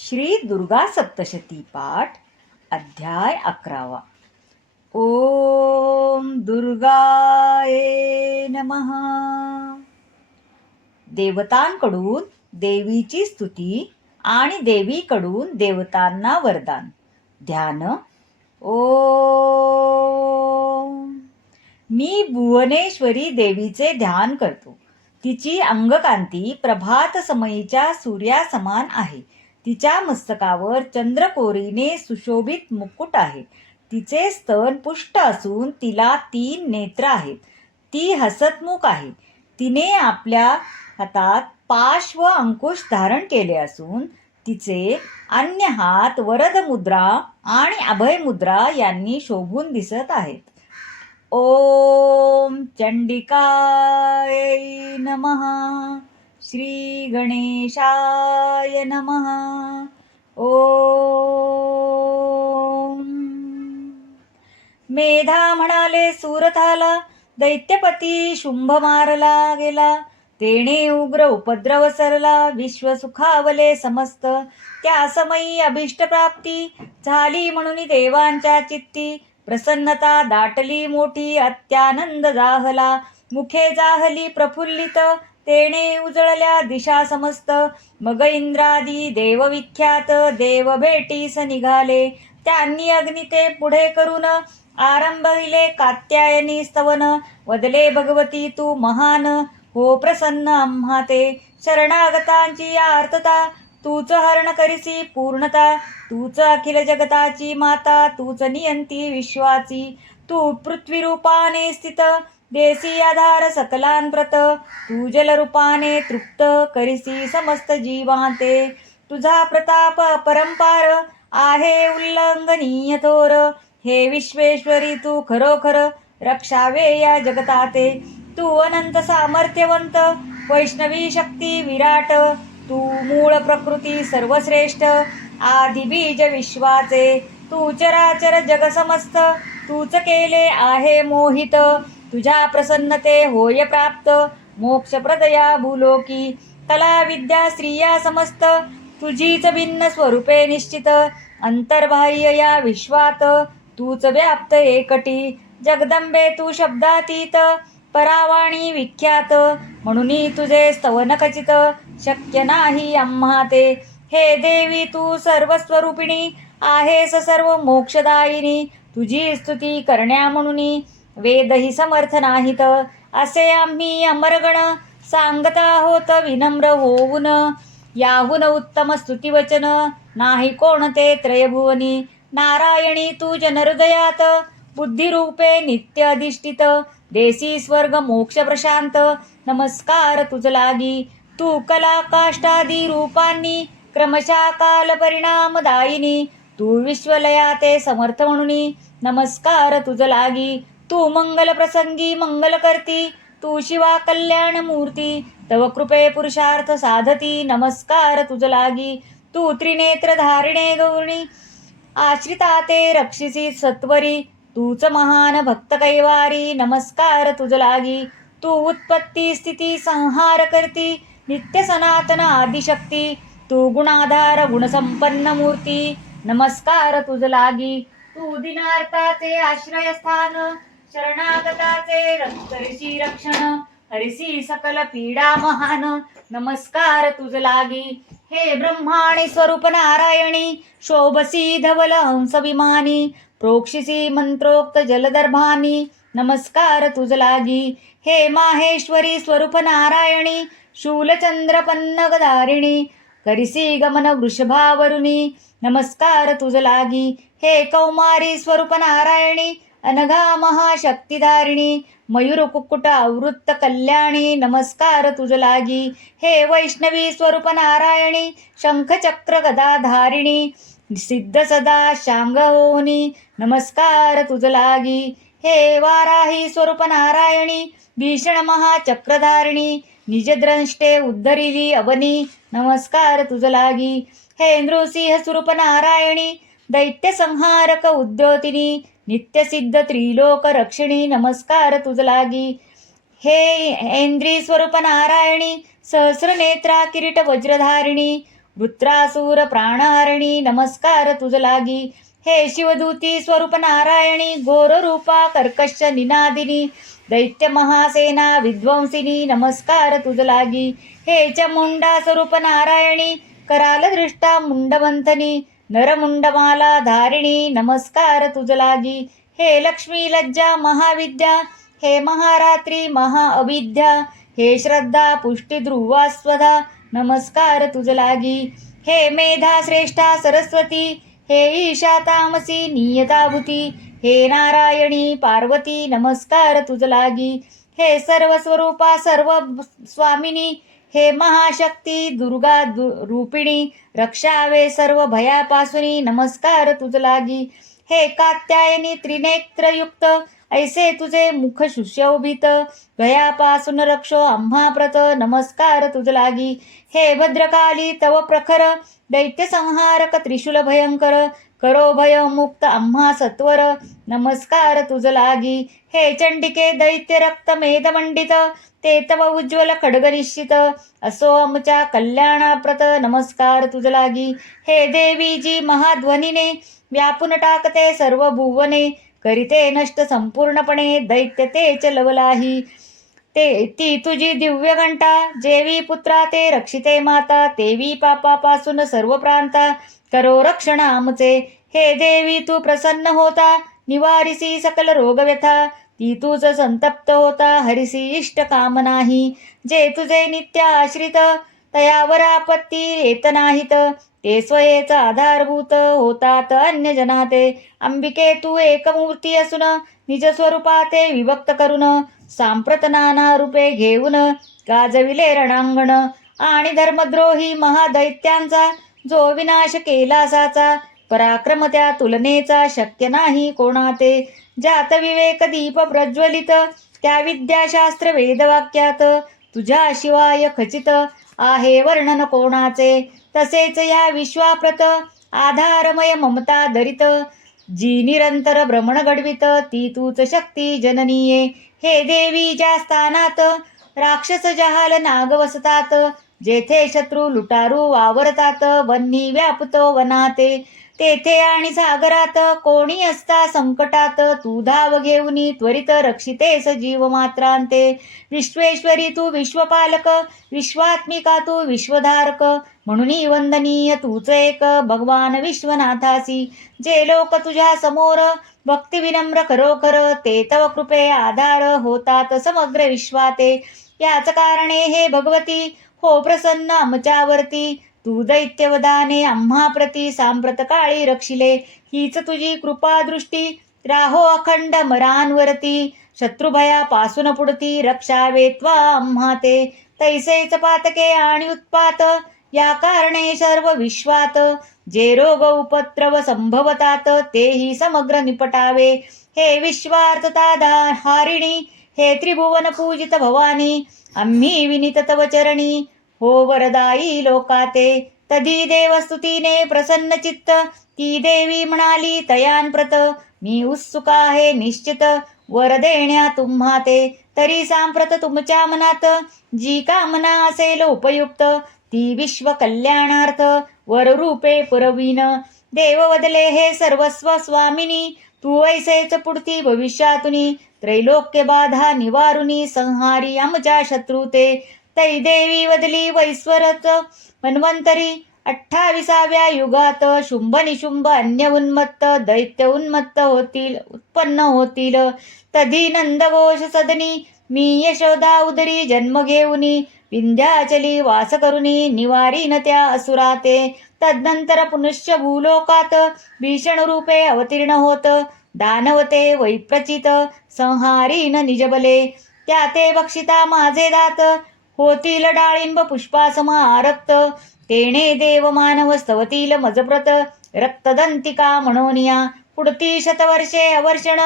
श्री दुर्गा सप्तशती पाठ अध्याय अकरावा. ओम दुर्गाय नमः. देवतांकडून देवीची स्तुती आणि देवीकडून देवतांना वरदान. ध्यान. ओ मी भुवनेश्वरी देवीचे ध्यान करतो. तिची अंगकांती प्रभात समयीच्या सूर्यासमान आहे. तिच्या मस्तकावर चंद्रकोरीने सुशोभित मुकुट आहे. तिचे स्तन पुष्ट असून तिला तीन नेत्र आहेत. ती हसतमुख आहे. तिने आपल्या हातात पाश व अंकुश धारण केले असून तिचे अन्य हात वरद मुद्रा आणि अभय मुद्रा यांनी शोभून दिसत आहेत. ओम चंडिकाय नमः. श्री गणेशाय नमः. ओम. मेधा म्हणाले सुरथाला दैत्यपती शुंभ मारला गेला. तेणे उग्र उपद्रव सरला. विश्व सुखावले समस्त. त्या समयी अभिष्ट प्राप्ती झाली म्हणून देवांच्या चित्ती. प्रसन्नता दाटली मोठी अत्यानंद जाहला. मुखे जाहली प्रफुल्लित. तेणे उजळल्या दिशा समस्त. मग इंद्रादी देव विख्यात देव भेटीस निघाले. त्यांनी अग्निते पुढे करून आरंभहिले कात्यायनी स्तवन. वदले भगवती तू महान. हो प्रसन्न आम्हा ते. शरणागतांची आर्तता. तूच हरण करीसी पूर्णता. तूच अखिल जगताची माता. तूच नियंती विश्वाची. तू पृथ्वी रूपाने स्थित. देसी आधार सकलांप्रत तू जलरूपाने तृप्त करिसी समस्त जीवांते. तुझा प्रताप परंपार आहे उल्लंघनीय थोर. हे विश्वेश्वरी तू खरोखर रक्षावे या जगताते. तू अनंत सामर्थ्यवंत वैष्णवी शक्ती विराट. तू मूळ प्रकृती सर्वश्रेष्ठ आदिबीज विश्वाचे. तू चराचर जग समस्त तूच केले आहे मोहित. तुझ्या प्रसन्नते होय प्राप्त. मोक्ष प्रदया भूलोकी. कला विद्या स्त्रिया समस्त. तुझीच भिन्न स्वरूपे निश्चित. अंतर्बाह्य या विश्वात. तूच व्याप्त एकटी. जगदंबे तू शब्दातीत. परावाणी विख्यात. म्हणून तुझे स्तवन खचित. शक्य नाही आम्हा ते. हे देवी तू सर्वस्वरूपिणी. आहेस सर्व मोक्षदायिनी. तुझी स्तुती करण्या म्हणून. वेदही समर्थ नाहीत. असे आम्ही अमरगण सांगता होत विनम्र होऊन. याहून उत्तम स्तुतिवचन नाही कोणते त्रयभुवनी. नारायणी तू जनहृदयात बुद्धिरूपे नित्य अधिष्ठित. देसी स्वर्ग मोक्ष प्रशांत. नमस्कार तुझ लागी. तू कला काष्टादी रूपांनी क्रमशः काल परिणामदायिनी. तू विश्वलयाते समर्थ म्हणून. नमस्कार तुझ लागी. तू मंगल प्रसंगी मंगल करती तू शिवा कल्याण मूर्ती तव कृपे पुरुषार्थ साधती नमस्कार तुझ लागी तू त्रिनेत्र धारिणे गौरी आश्रिता ते रक्षिसी सत्वरी तूच महान भक्त कैवारी नमस्कार तुझ लागी तू उत्पत्ती स्थिती संहार करती नित्य सनातन आदिशक्ती तू गुणाधार गुणसंपन्न मूर्ती नमस्कार तुझ लागी तू दिनार्थाचे आश्रयस्थान शरणागताचे रक्षिसी रक्षण हरिसी सकल पीडा महान. नमस्कार तुझ लागी. हे ब्रह्माणी स्वरूप नारायणी शोभसी धवल हंस विमानी प्रोक्षिसी मंत्रोक्त जलदर्भानी नमस्कार तुझ लागी. हे माहेश्वरी स्वरूप नारायणी शूलचंद्रपन्नगधारिणी करिसी गमन वृषभावरुणी नमस्कार तुझ लागी. हे कौमारी स्वरूप नारायणी अनघा महाशक्तिधारिणी मयूर कुक्कुट आवृत्त कल्याणी नमस्कार तुझलागी हे वैष्णवी स्वरूप नारायणी शंखचक्र गदाधारिणी सिद्ध सदा शांग होनी नमस्कार तुझलागी हे वाराही स्वरूप नारायणी भीषण महाचक्रधारिणी निजद्रंष्टे उद्धरिली अवनी नमस्कार तुझलागी हे नृसिंह स्वरूप नारायणी दैत्य संहारक उद्योतिनी नित्यसिद्ध त्रिलोक रक्षिणी नमस्कार तुझलागी. हे ऐंद्री स्वरूप नारायणी सहस्रनेत्रा किरीट वज्रधारिणी वृत्रासूर प्राणहारिणी नमस्कार तुझलागी. हे शिवदूती स्वरूप नारायणी घोररूपा कर्कश निनादिनी दैत्य महासेना विध्वंसिनी नमस्कार तुझलागी. हे हे मुंडा स्वरूप नारायणी कराल दृष्टा मुंडवंथनी नरमुंडमाला धारिणी नमस्कार तुझलागी हे लक्ष्मी लज्जा महाविद्या हे महारात्री महाअविद्या हे श्रद्धा पुष्टी ध्रुवास्वधा नमस्कार तुझलागी हे मेधा श्रेष्ठा सरस्वती हे ईशा तामसी नियताभूती हे नारायणी पार्वती नमस्कार तुझलागी हे सर्व स्वरूपा सर्व स्वामिनी हे महाशक्ती दुर्गा दु रूपिणी रक्षावे सर्व भयापासुनी नमस्कार तुझलागी. हे कात्यायनी त्रिनेत्रयुक्त ऐसे तुझे मुख शुष्यौभित भयापासून रक्षो आम्हा नमस्कार तुझलागी. हे भद्रकाली तव प्रखर दैत्य संहारक त्रिशूल भयंकर करो भय मुक्त आम्हा सत्वर. नमस्कार तुझ लागी. हे चंडिके दैत्य रक्त मेदमंडित ते तव उज्ज्वल खडग निश्चित असो आमच्या कल्याणाप्रत. नमस्कार तुझ लागी. हे देवीजी महाध्वनीने व्यापून टाकते सर्व भुवने. करीते नष्ट संपूर्णपणे. दैत्य ते लवलाही. ते ती तुझी दिव्य घंटा. जेवी पुत्रा ते रक्षिते माता. तेवी पापापासून सर्व प्रांता. करो रक्षण आमचे. हे देवी तू प्रसन्न होता. निवारिसी सकल रोगव्यथा ती तूच संतप्त होता. हरिसी इष्ट काम नाही. जे तुझे नित्य आश्रित. तयावर आपत्ती येत नाहीत. ते स्वयेचा आधारभूत होतात अन्य जनाते अंबिके तू एकमूर्ती असून निज स्वरूपाते विभक्त करून सांप्रत नाना रूपे घेऊन गाजविले रणांगण. आणि धर्मद्रोही महादैत्यांचा जो विनाश केला असाचा पराक्रम त्या तुलनेचा शक्य नाही कोणाते. जात विवेक दीप प्रज्वलित त्या विद्याशास्त्र वेदवाक्यात तुझ्या शिवाय खचित आहे वर्णन कोणाचे? तसेच या विश्वाप्रत आधारमय ममता दरित जी निरंतर भ्रमण घडवित ती तूच शक्ती जननीये. हे देवी ज्या स्थानात राक्षस जहाल नाग वसतात जेथे शत्रू लुटारू वावरतात वन्नी व्यापतो वनाते. तेथे आणि सागरात कोणी असता संकटात तू धाव घेऊन त्वरित रक्षितेस जीव मात्रांते विश्वेश्वरी तू विश्वपालक विश्वात्मिका तू विश्वधारक. म्हणून वंदनीय तूच एक भगवान विश्वनाथासी. जे लोक तुझ्या समोर भक्ती विनम्र खरोखर ते तव कृपे आधार होतात समग्र विश्वाते. याच कारणे हे भगवती हो प्रसन्न आमच्यावरती. तू दैत्यवदाने आम्हा प्रती सांप्रत काळी रक्षिले. हीच तुझी कृपा दृष्टी. राहो अखंड मरांवरती. शत्रुभयापासून पुढती रक्षावे त्वा आम्हा ते तैसेच पातके आणि उत्पात. या कारणे सर्व विश्वात. जे रोग उपद्रव संभवतात तेही समग्र निपटावे. हे विश्वार्थता हारिणी. हे त्रिभुवन पूजित भवानी. आम्ही विनित तव चरणी. हो वरदाई लोकाते. तदी देवस्तुतीने प्रसन्न चित्त. ती देवी म्हणाली तयानप्रत मी उत्सुक आहे निश्चित. वर देण्या तुम्हा ते तरी सांप्रत तुमच्या मनात. जी कामना असेल उपयुक्त ती विश्व कल्याणार्थ वर रूपे पुरवीन. देव वदले हे सर्वस्व स्वामिनी. तू ऐसेच पुढती भविष्यातुनी. त्रैलोक्य बाधा निवारुनी. संहारी आमच्या शत्रू ते तै देवी वदली वैश्वरच मन्वंतरी अठ्ठाविसाव्या युगात शुंभ निशुंभ अन्य उन्मत्त दैत्य उन्मत्त होतील उत्पन्न होतील. तधी नंदघोष सदनी मी यशोदा उदरी जन्म घेऊनी विंध्याचली वास करुनी निवारीन त्या असुराते. तदनंतर पुनश्च भूलोकात भीषण रूपे अवतीर्ण होत दानवते वैप्रचित संहारीन निजबले. त्या ते बक्षिता माझे दात होतील डाळिंब पुष्पासमारक्त. तेणे देव मानव स्तवतील मजप्रत. रक्तदंतिका म्हणोनिया पुढती शतवर्षे अवर्षण.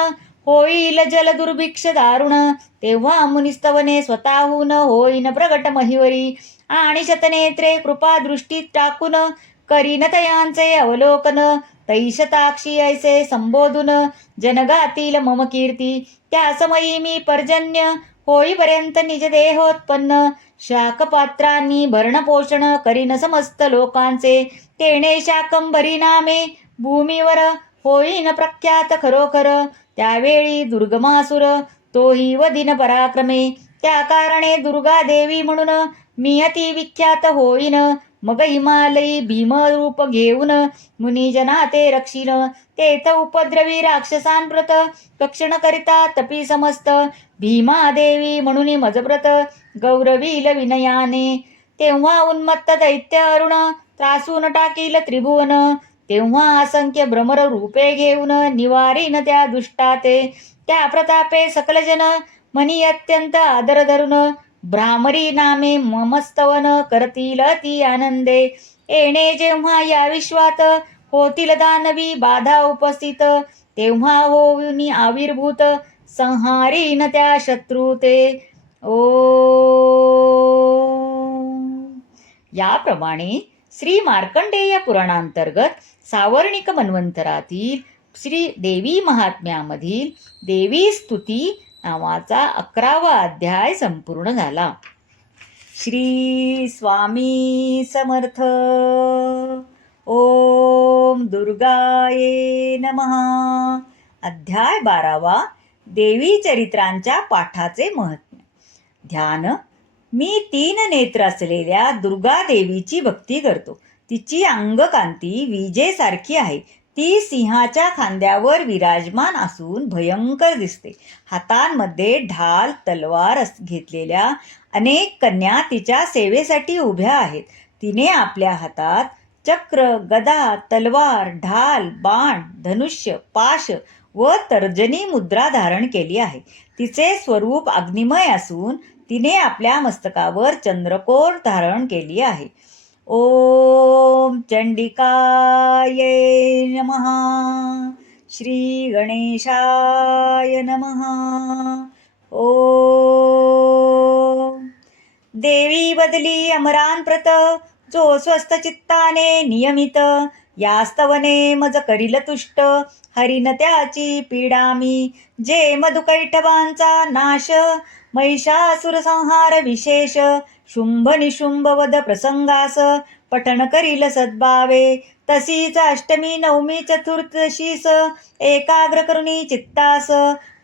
होईल जल दुर्भिक्ष दारुण. तेव्हा मुनिस्तवने स्वतःहून होईन प्रगट महिवरी. आणि शतनेत्रे कृपा दृष्टीत टाकून करीन तयांचे अवलोकन. तैशताक्षी ऐसे संबोधून. जनगातील मम कीर्ती. त्या समयी मी पर्जन्य. होईपर्यंत निज देहोत्पन्न शाकपात्रांनी भरणपोषण करीन समस्त लोकांचे. तेणे शाकंभरी नामे. भूमीवर होईन प्रख्यात खरोखर. त्यावेळी दुर्गमासुर तोही दिन पराक्रमे. त्या कारणे दुर्गा देवी म्हणून मी अति विख्यात होईन. मग हिमालयी भीमरूप घेऊन मुनिजना ते रक्षिण तेथ उपद्रवी राक्षसांप्रत रक्षण करिता तपी समस्त. भीमा देवी म्हणून मजव्रत. गौरवील विनयाने. तेव्हा उन्मत्त दैत्य अरुण त्रासून टाकील त्रिभुवन. तेव्हा असंख्य भ्रमर रूपे घेऊन निवारीन त्या दुष्टाते. त्या प्रतापे सकलजन. मनी अत्यंत आदर धरून. भ्रामरी नामे ममस्तवन करतील ती आनंदे. येणे जेव्हा या विश्वात होतील दानवी बाधा उपस्थित तेव्हा होऊनी आविर्भूत संहारीन त्या शत्रू ते ओ. याप्रमाणे श्री मार्कंडेय पुराणांतर्गत सावर्णिक मन्वंतरातील श्री देवी महात्म्यामधील देवी स्तुती नावाचा अकरावा अध्याय संपूर्ण झाला. श्री स्वामी समर्थ. ओम दुर्गाये नमः. अध्याय बारावा. देवी चरित्रांच्या पाठाचे महत्त्व ध्यान. मी तीन नेत्र असलेल्या दुर्गा देवीची भक्ती करतो. तिची अंगकांती विजेसारखी आहे. ती सिंहाच्या खांद्यावर विराजमान असून भयंकर दिसते. हातांमध्ये ढाल तलवार अस- घेतलेल्या अनेक कन्या तिच्या सेवेसाठी उभ्या आहेत. तिने आपल्या हातात चक्र गदा तलवार ढाल बाण धनुष्य पाश व तर्जनी मुद्रा धारण केली आहे. तिचे स्वरूप अग्निमय असून तिने आपल्या मस्तकावर चंद्रकोर धारण केली आहे. ओम चंडिकाय नमः। श्री गणेशाय नमः। ओ देवी बदली अमरान प्रत जो स्वस्त चित्ताने नियमित यास्तवने मज करील तुष्ट हरिन त्याची पीडामी जे मधुकैठवांचा नाश महिषासुर संहार विशेष शुंभ निशुंभवध प्रसंगास पठण करील सद्भावे. तशीच अष्टमी नवमी चतुर्दशीस एकाग्र करुणी चित्तास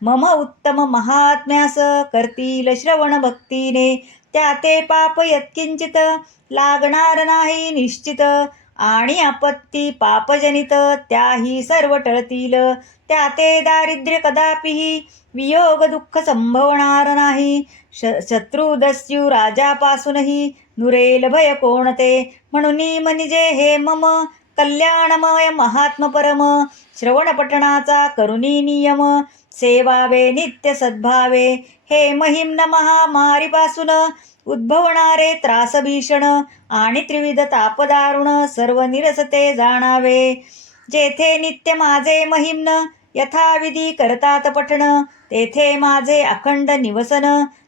मम उत्तम महात्म्यास करतील श्रवण भक्तीने. त्या ते पाप यत्किंचित लागणार नाही निश्चित. आणि आपत्ती पापजनित त्याही सर्व टळतील. त्या ते दारिद्र्य कदापिही वियोग दुःख संभवणार नाही. श शत्रुदस्यू राजापासूनही नुरेल भय कोणते म्हणून मनिजे हे मम कल्याणमय महात्म परम श्रवण पठणाचा करुणी नियम सेवावे नित्य सद्भावे हे महिम्न महामारीपासून उद्भवणारे त्रास भीषण आणि त्रिविध तापदारुण सर्व निरसते जाणावे. जेथे नित्य माझे महिम्न यथाविधी करतात पठण तेथे माझे अखंड निवसन.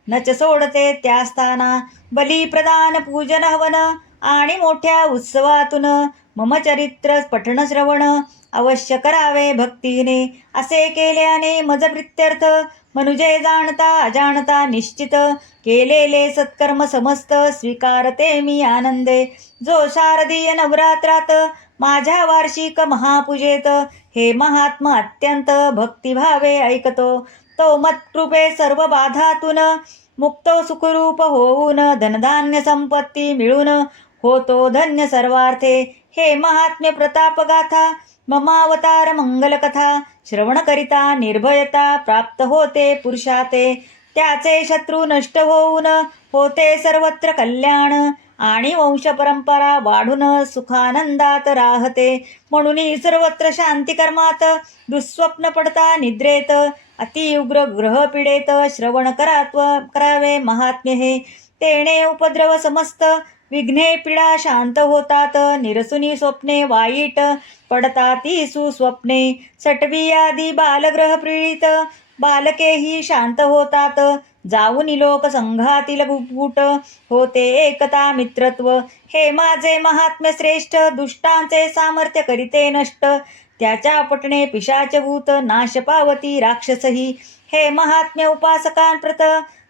नच सोडते त्या स्थाना बलिप्रदान पूजन हवन आणि मोठ्या उत्सवातून मम चरित्र पठण श्रवण. अवश्य करावे भक्तीने असे केल्याने मज प्रित्यर्थ. मनुजे जाणता अजाणता निश्चित. केलेले सत्कर्म समस्त स्वीकारते मी आनंदे. जो शारदीय नवरात्रात माझ्या वार्षिक महापूजेत हे महात्मा अत्यंत भक्तिभावे ऐकतो. तो मत्कृपे सर्व बाधातून मुक्त सुखरूप होऊन धनधान्य संपत्ती मिळून होतो धन्य सर्वार्थे. हे महात्म्य प्रतापगाथा ममावतार मंगलकथा श्रवणकरिता निर्भयता प्राप्त होते पुरुषाते. त्याचे शत्रू नष्ट होऊन होते सर्वत्र कल्याण. आणि वंश परंपरा वाढून सुखानंदात राहते. म्हणून सर्वत्र शांतिकर्मात दुःस्वप्न पडता निद्रेत. अतिउग्र ग्रह पिडेत श्रवण करात्व करावे महात्म्य हे. तेणे उपद्रव समस्त विघ्ने पिडा शांत होतात निरसुनी स्वप्ने वाईट पडताती सुस्वप्ने सटवी आदी बालग्रह पीडित बालकेही शांत होतात. जाऊन लोक संघातील गुपगुट होते एकता मित्रत्व. हे माझे महात्म्य श्रेष्ठ दुष्टांचे सामर्थ्य करीते नष्ट. त्याच्या पटणे पिशाचभूत नाश पावती राक्षसही. हे महात्म्य उपासकांप्रत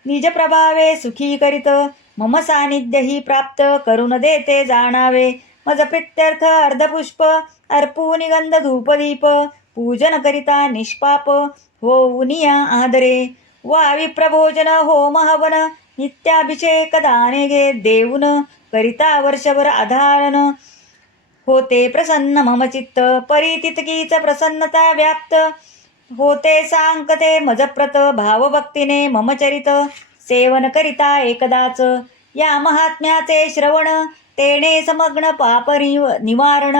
निज प्रभावे सुखी करीत. मम सानिध्य ही प्राप्त करून देते जाणावे. मज प्रित्यर्थ अर्धपुष्प अर्पू निगंध धूपदीप पूजन करिता निष्पाप होऊनिया आदरे. वा विप्रभोजन होम हवन नित्याभिषेक दाने घे देऊन करिता वर्षभर आधारण होते प्रसन्न मम चित्त परितितकीच प्रसन्नता व्याप्त. होते सांकते मजप्रत भावभक्तीने मम चरित. सेवन करिता एकदाच. या महात्म्याचे श्रवण तेने समग्न पाप निवारण.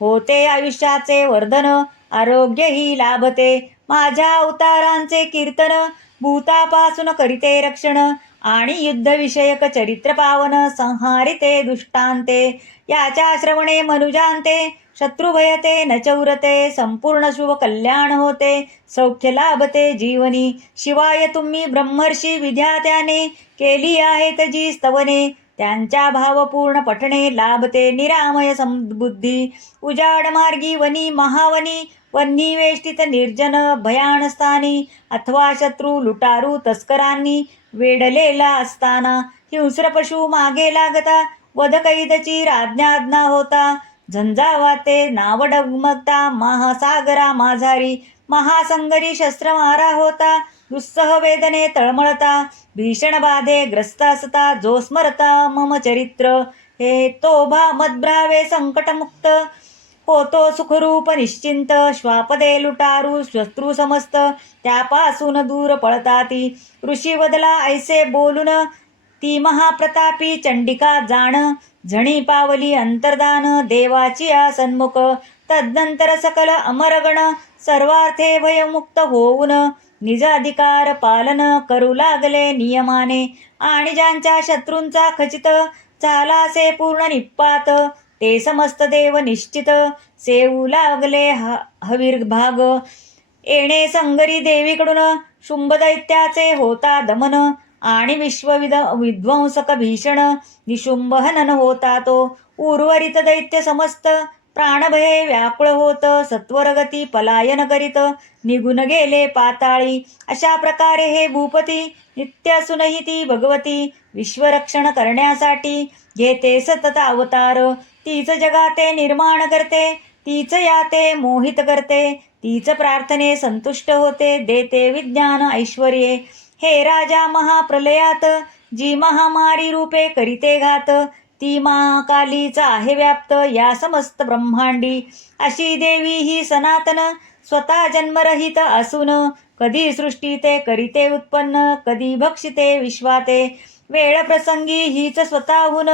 होते आयुष्याचे वर्धन आरोग्यही लाभते. माझ्या अवतारांचे कीर्तन भूतापासून करीते रक्षण. आणि युद्धविषयक चरित्र पावन संहारिते दुष्टांते याच्या श्रवणे मनुजांते शत्रुभयते न चौरते संपूर्ण शुभ कल्याण होते सौख्य लाभते जीवनी. शिवाय तुम्ही ब्रह्मर्षी विद्यात्याने केली आहेत जी स्तवने त्यांच्या भावपूर्ण पठणे लाभते निरामय समबुद्धी. उजाड मार्गी वनी महावनी वन्नीवेष्टित निर्जन भयानस्थानी अथवा शत्रू लुटारू तस्करांनी वेडलेला असताना. हिंस्र पशु मागे लागता. वधकैदची राज्ञाज्ञा होता. झंझावाते नाव डगमगता. महासागरा माझारी महासंगरी शस्त्र मारा होता. दुस्सह वेदने तळमळता. भीषण बाधे ग्रस्त असता. जो स्मरता मम चरित्र. हे तोभा मद्भ्रावे संकटमुक्त. होतो सुखरूप निश्चिंत श्वापदे लुटारू शत्रू समस्त त्यापासून दूर पळताती. ऋषी बदला ऐसे बोलून ती महाप्रतापी चंडिका जाण झणी पावली अंतर्दान देवाची आ सन्मुख. तदनंतर सकल अमरगण सर्वार्थे भयमुक्त होऊन निज अधिकार पालन करू लागले नियमाने. आणि ज्यांच्या शत्रूंचा खचित चालासे पूर्ण निपात ते समस्त देव निश्चित सेऊ लागले ह हविर्भाग. येणे संगरी देवीकडून शुंभ दैत्याचे होता दमन. आणि विश्वविद विध्वंसक भीषण निशुंभ हनन होता तो. उर्वरित दैत्य समस्त प्राणभये व्याकुळ होत सत्वरगती पलायन करीत निघून गेले पाताळी. अशा प्रकारे हे भूपती नित्य असूनही ती भगवती विश्वरक्षण करण्यासाठी घेते सतत अवतार. तीच जगाते निर्माण करते तीच याते मोहित करते तीच प्रार्थने संतुष्ट होते देते विज्ञान ऐश्वर्ये. हे राजा महाप्रलयात जी महामारी रूपे करीते घात ती महाकालीचा आहे व्याप्त या समस्त ब्रह्मांडी. अशी देवी ही सनातन स्वतः जन्मरहित असून कधी सृष्टी ते करीते उत्पन्न कधी भक्षिते विश्वाते. वेळप्रसंगी हीच स्वतःहून.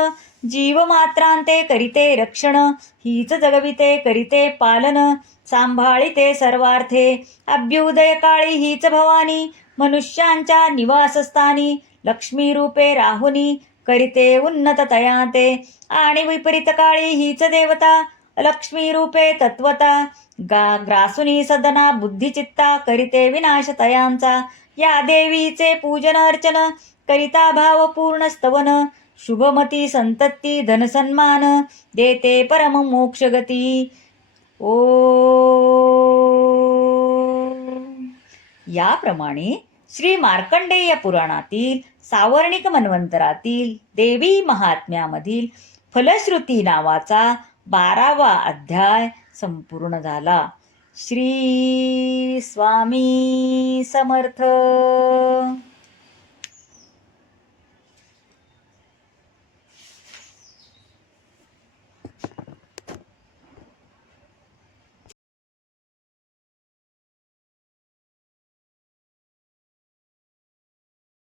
जीवमात्रांते करीते रक्षण. हीच जगविते करीते पालन. सांभाळिते सर्वार्थे. अभ्युदय काळी हीच भवानी. मनुष्यांच्या निवासस्थानी. लक्ष्मी रूपे राहुनी. करिते उन्नत तयाते आणि विपरीत काळी हीच देवता. लक्ष्मी रूपे तत्वता गा ग्रासुनी सदना बुद्धिचित्ता करिते विनाश तयांचा या देवीचे पूजन अर्चन. करिता भावपूर्ण स्तवन शुभमती संतती धनसन्मान देते परम मोक्षगती. ओ याप्रमाणे श्री मार्कंडेय पुराणातील सावर्णिक मन्वंतरातील देवी महात्म्यामधील फलश्रुती नावाचा बारावा अध्याय संपूर्ण झाला. श्री स्वामी समर्थ.